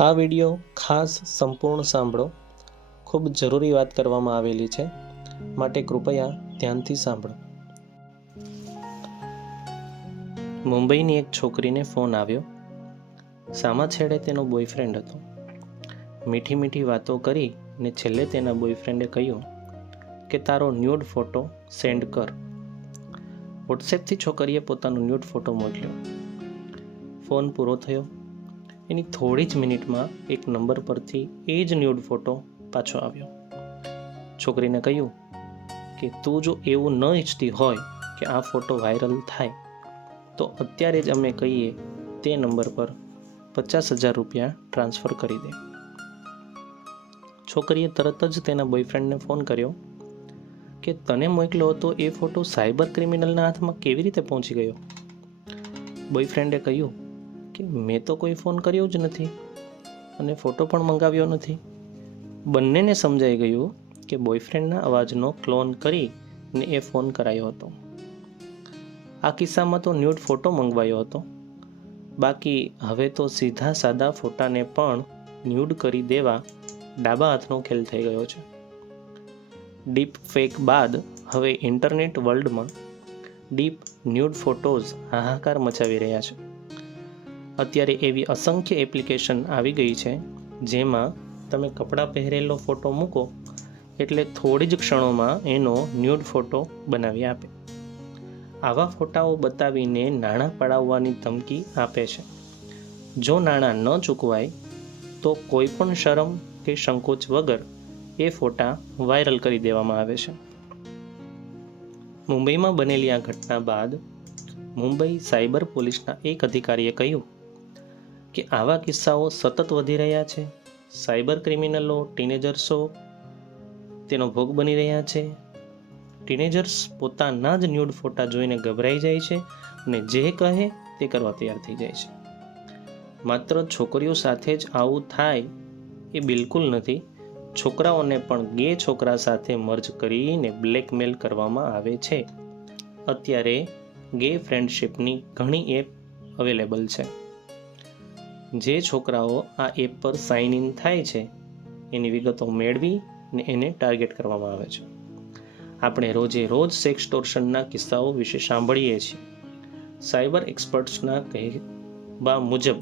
આ વીડિયો ખાસ સંપૂર્ણ સાંભળો. ખૂબ જરૂરી વાત કરવામાં આવેલી છે. માટે કૃપયા ધ્યાનથી સાંભળો. મુંબઈની એક છોકરીને ફોન આવ્યો. સામા છેડે તેનો બોયફ્રેન્ડ હતો. મીઠી મીઠી વાતો કરી ને છેલ્લે તેના બોયફ્રેન્ડે કહ્યું કે તારો ન્યૂડ ફોટો સેન્ડ કર. વોટ્સએપથી છોકરીએ પોતાનો ન્યૂડ ફોટો મોકલ્યો. ફોન પૂરો થયો. એની થોડી જ મિનિટમાં એક નંબર પરથી એ જ ન્યૂડ ફોટો પાછો આવ્યો. છોકરીને કહ્યું કે તું જો એવું ન ઈચ્છતી હોય કે આ ફોટો વાયરલ થાય, તો અત્યારે જ અમે કહીએ તે નંબર પર પચાસ હજાર રૂપિયા ટ્રાન્સફર કરી દે. છોકરીએ તરત જ તેના બોયફ્રેન્ડને ફોન કર્યો કે તને મોકલ્યો હતો એ ફોટો સાયબર ક્રિમિનલના હાથમાં કેવી રીતે પહોંચી ગયો? બોયફ્રેન્ડે કહ્યું કે મેં તો કોઈ ફોન કર્યો જ નથી અને ફોટો પણ મંગાવ્યો નથી. બંનેને સમજાઈ ગયું કે બોયફ્રેન્ડના અવાજનો ક્લોન કરી ને એ ફોન કરાયો હતો. આ કિસ્સામાં તો ન્યૂડ ફોટો મંગવાયો હતો. બાકી હવે તો સીધા સાદા ફોટાને પણ ન્યૂડ કરી દેવા ડાબા હાથનો ખેલ થઈ ગયો છે. ડીપ ફેક બાદ હવે ઇન્ટરનેટ વર્લ્ડમાં ડીપ ન્યૂડ ફોટોઝ હાહાકાર મચાવી રહ્યા છે. અત્યારે એવી અસંખ્ય એપ્લિકેશન આવી ગઈ છે, જેમાં તમે કપડાં પહેરેલો ફોટો મૂકો, એટલે થોડી જ ક્ષણોમાં એનો ન્યૂડ ફોટો બનાવી આપે. આવા ફોટાઓ બતાવીને નાણાં પડાવવાની ધમકી આપે છે. જો નાણાં ન ચૂકવાય, તો કોઈ પણ શરમ કે સંકોચ વગર એ ફોટા વાયરલ કરી દેવામાં આવે છે. મુંબઈમાં બનેલી આ ઘટના બાદ મુંબઈ સાયબર પોલીસના એક અધિકારીએ કહ્યું કે આવા કિસ્સાઓ સતત વધી રહ્યા છે? સાયબર ક્રિમિનલો, ટીનેજર્સો તેનો ભોગ બની રહ્યા છે. ટીનેજર્સ પોતાના જ ન્યૂડ ફોટા જોઈને ગભરાઈ જાય છે અને જે કહે તે કરવા તૈયાર થઈ જાય છે. માત્ર છોકરીઓ સાથે જ આવું થાય એ બિલકુલ નથી. છોકરાઓને પણ ગે છોકરા સાથે મર્જ કરીને બ્લેકમેલ કરવામાં આવે છે. અત્યારે ગે ફ્રેન્ડશિપની ઘણી એપ અવેલેબલ છે. જે છોકરાઓ આ એપ પર સાઇન ઇન થાય છે, એની વિગતો મેળવી ને એને ટાર્ગેટ કરવામાં આવે છે. આપણે રોજે રોજ સેક્સટોર્શનના કિસ્સાઓ વિશે સાંભળીએ છીએ. સાયબર એક્સપર્ટ્સના કહેવા મુજબ,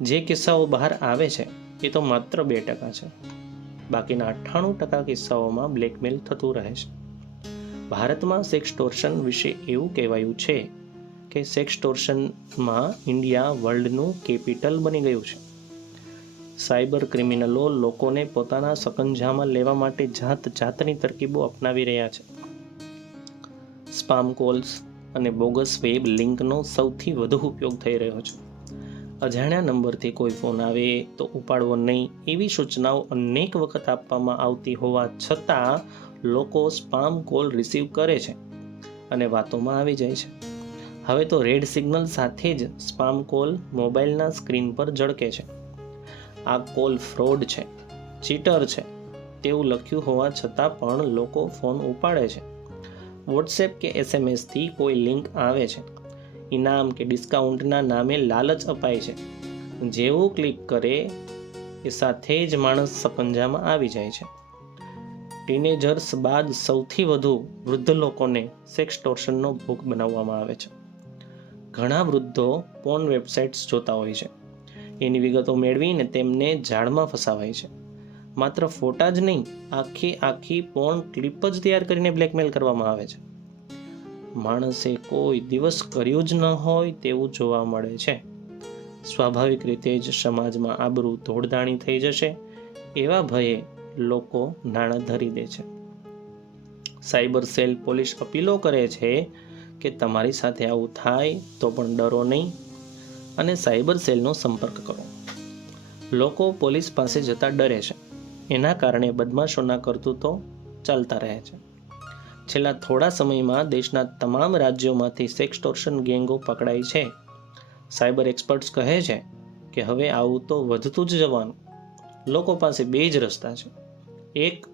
જે કિસ્સાઓ બહાર આવે છે, એ તો માત્ર બે ટકા છે. બાકીના અઠ્ઠાણું ટકા કિસ્સાઓમાં બ્લેકમેલ થતું રહે છે. ભારતમાં સેક્સટોર્શન વિશે એવું કહેવાયું છે કે સેક્સટોર્શનમાં ઇન્ડિયા વર્લ્ડનું કેપિટલ બની ગયું છે. સાયબર ક્રિમિનલો લોકોને પોતાના સકંજામાં લેવા માટે જાત જાતની તરકીબો અપનાવી રહ્યા છે. સ્પામ કોલ્સ અને બોગસ વેબ લિંકનો સૌથી વધુ ઉપયોગ થઈ રહ્યો છે. અજાણ્યા નંબરથી કોઈ ફોન આવે તો ઉપાડવો નહીં એવી સૂચનાઓ અનેક વખત આપવામાં આવતી હોવા છતાં લોકો સ્પામ કોલ રિસીવ કરે છે અને વાતોમાં આવી જાય છે. હવે તો રેડ સિગ્નલ સાથે જ સ્પામ કોલ મોબાઈલના સ્ક્રીન પર ઝળકે છે. આ કોલ ફ્રોડ છે, ચીટર છે, તેવું લખ્યું હોવા છતાં પણ લોકો ફોન ઉપાડે છે. વોટ્સએપ કે એસએમએસથી કોઈ લિંક આવે છે. ઇનામ કે ડિસ્કાઉન્ટના નામે લાલચ અપાય છે. જેવું ક્લિક કરે એ સાથે જ માણસ સપંજામાં આવી જાય છે. ટીનેજર્સ બાદ સૌથી વધુ વૃદ્ધ લોકોને સેક્સ ટોર્શનનો ભોગ બનાવવામાં આવે છે. ઘણા વૃદ્ધો પોર્ન વેબસાઇટ્સ જોતા હોય છે. એની વિગતો મેળવીને તેમને ઝાડમાં ફસાવાય છે. માત્ર ફોટા જ નહીં, આખી આખી પોર્ન ક્લિપ જ તૈયાર કરીને બ્લેકમેલ કરવામાં આવે છે. માણસે કોઈ દિવસ કર્યું જ ન હોય તેવું જોવા મળે છે. સ્વાભાવિક રીતે જ સમાજમાં આબરૂ ધોળધાણી થઈ જશે, એવા ભયે લોકો નાણાં ધરી દે છે. સાયબર સેલ પોલીસ અપીલો કરે છે કે તમારી સાથે આવું થાય તો પણ ડરો નહીં અને સાયબર સેલનો સંપર્ક કરો. લોકો પોલીસ પાસે જતા ડરે છે. એના કારણે બદમાશોના કરતૂતો ચાલતા રહે છે. છેલ્લા થોડા સમયમાં દેશના તમામ રાજ્યોમાંથી સેક્સટોર્શન ગેંગો પકડાઈ છે. સાયબર એક્સપર્ટ્સ કહે છે કે હવે આવું તો વધતું જ જવાનું. લોકો પાસે બે જ રસ્તા છે. એક,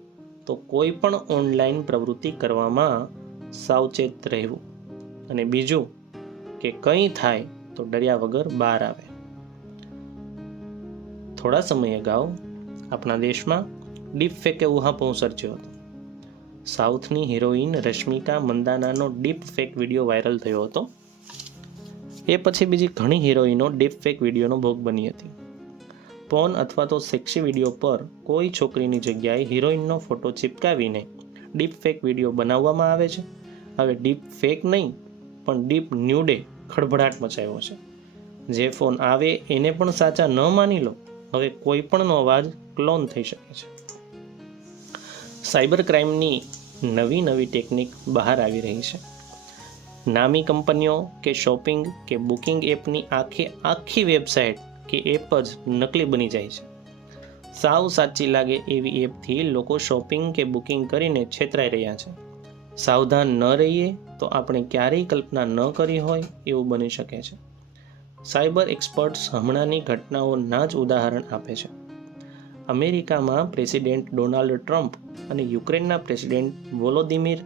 તો કોઈ પણ ઓનલાઈન પ્રવૃત્તિ કરવામાં સાવચેત રહેવું. અને બીજું કે કંઈ થાય તો ડર્યા વગર બહાર આવે. થોડા સમય અગાઉ આપણા દેશમાં ડીપ ફેકે ઉહાપોહ સર્જ્યો હતો. સાઉથની હિરોઈન રશ્મિકા મંદાનાનો ડીપ ફેક વીડિયો વાયરલ થયો હતો. એ પછી બીજી ઘણી હિરોઈનો ડીપ ફેક વિડીયોનો ભોગ બની હતી. પોન અથવા તો સેક્સી વીડિયો પર કોઈ છોકરીની જગ્યાએ હિરોઈનનો ફોટો ચિપકાવીને ડીપ ફેક વીડિયો બનાવવામાં આવે છે. હવે ડીપ ફેક નહીં પણ ડીપ ન્યૂડે ખળભળાટ મચાવ્યો છે. જે ફોન આવે એને પણ સાચા ન માની લો, હવે કોઈ પણનો અવાજ ક્લોન થઈ શકે છે. સાયબર ક્રાઇમની નવી નવી ટેકનિક બહાર આવી રહી છે. નામી કંપનીઓ કે શોપિંગ કે બુકિંગ એપની આખી આખી વેબસાઇટ કે એપ જ નકલી બની જાય છે. સાવ સાચી લાગે એવી એપથી લોકો શોપિંગ કે બુકિંગ કરીને છેતરાઈ રહ્યા છે. સાવધાન ન રહીએ તો આપણે ક્યારેય કલ્પના ન કરી હોય એવું બની શકે છે. સાયબર એક્સપર્ટ્સ હમણાંની ઘટનાઓના જ ઉદાહરણ આપે છે. અમેરિકામાં પ્રેસિડેન્ટ ડોનાલ્ડ ટ્રમ્પ અને યુક્રેનના પ્રેસિડેન્ટ વોલોદિમીર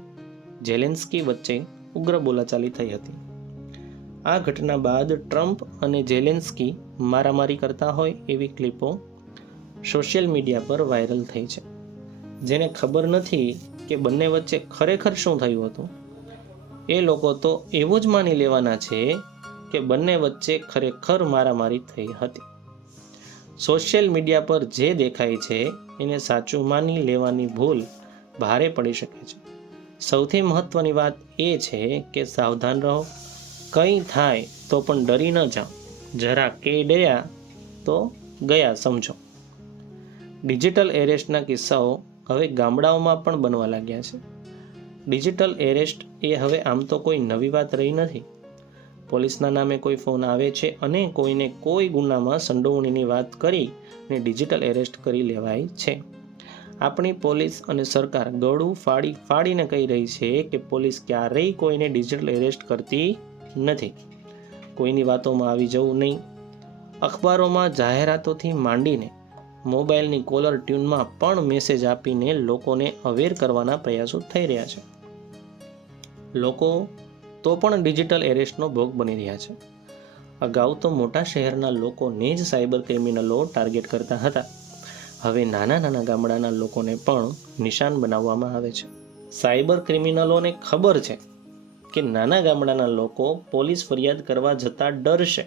ઝેલેન્સ્કી વચ્ચે ઉગ્ર બોલાચાલી થઈ હતી. આ ઘટના બાદ ટ્રમ્પ અને ઝેલેન્સ્કી મારામારી કરતા હોય એવી ક્લિપો સોશિયલ મીડિયા પર વાયરલ થઈ છે. જેને ખબર નથી કે બંને વચ્ચે ખરેખર શું થયું હતું? એ લોકો તો એવું જ માની લેવાના છે કે બંને વચ્ચે ખરેખર મારામારી થઈ હતી. સોશિયલ મીડિયા પર જે દેખાય છે, એને સાચું માની લેવાની ભૂલ ભારે પડી શકે છે. સૌથી મહત્ત્વની વાત એ છે કે સાવધાન રહો. કંઈ થાય તો પણ ડરી ન જાઓ. જરા કે ડર્યા તો ગયા સમજો. ડિજિટલ એરેસ્ટના કિસ્સાઓ હવે ગામડાઓમાં પણ બનવા લાગ્યા છે. ડિજિટલ એરેસ્ટ એ હવે આમ તો કોઈ નવી વાત રહી નથી. પોલીસના નામે કોઈ ફોન આવે છે અને કોઈને કોઈ ગુનામાં સંડોવણીની વાત કરી ને ડિજિટલ એરેસ્ટ કરી લેવાય છે. આપણી પોલીસ અને સરકાર ગળું ફાડી, ફાડીને કહી રહી છે કે પોલીસ ક્યારેય કોઈને ડિજિટલ એરેસ્ટ કરતી નથી. કોઈની વાતોમાં આવી જવું નહીં. અખબારોમાં જાહેરાતોથી માંડીને મોબાઈલની કોલર ટ્યુનમાં પણ મેસેજ આપીને લોકોને અવેર કરવાના પ્રયાસો થઈ રહ્યા છે. લોકો તો પણ ડિજિટલ એરેસ્ટનો ભોગ બની રહ્યા છે. અગાઉ તો મોટા શહેરના લોકોને જ સાયબર ક્રિમિનલો ટાર્ગેટ કરતા હતા. હવે નાના નાના ગામડાના લોકોને પણ નિશાન બનાવવામાં આવે છે. સાયબર ક્રિમિનલોને ખબર છે કે નાના ગામડાના લોકો પોલીસ ફરિયાદ કરવા જતાં ડરશે.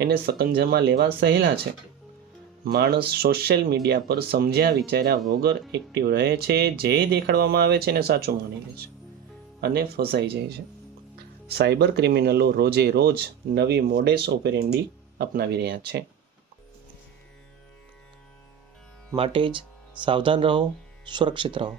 એને સકંજામાં લેવા સહેલા છે. માણસ સોશિયલ મીડિયા પર સમજ્યા વિચાર્યા વગર એક્ટિવ રહે છે, જે દેખાડવામાં આવે છે એને સાચું માની લે છે અને ફસાઈ જાય છે. સાયબર ક્રિમિનલો રોજે રોજ નવી મોડેસ ઓપેરેન્ડી અપનાવી રહ્યા છે. માટે જ સાવધાન રહો, સુરક્ષિત રહો.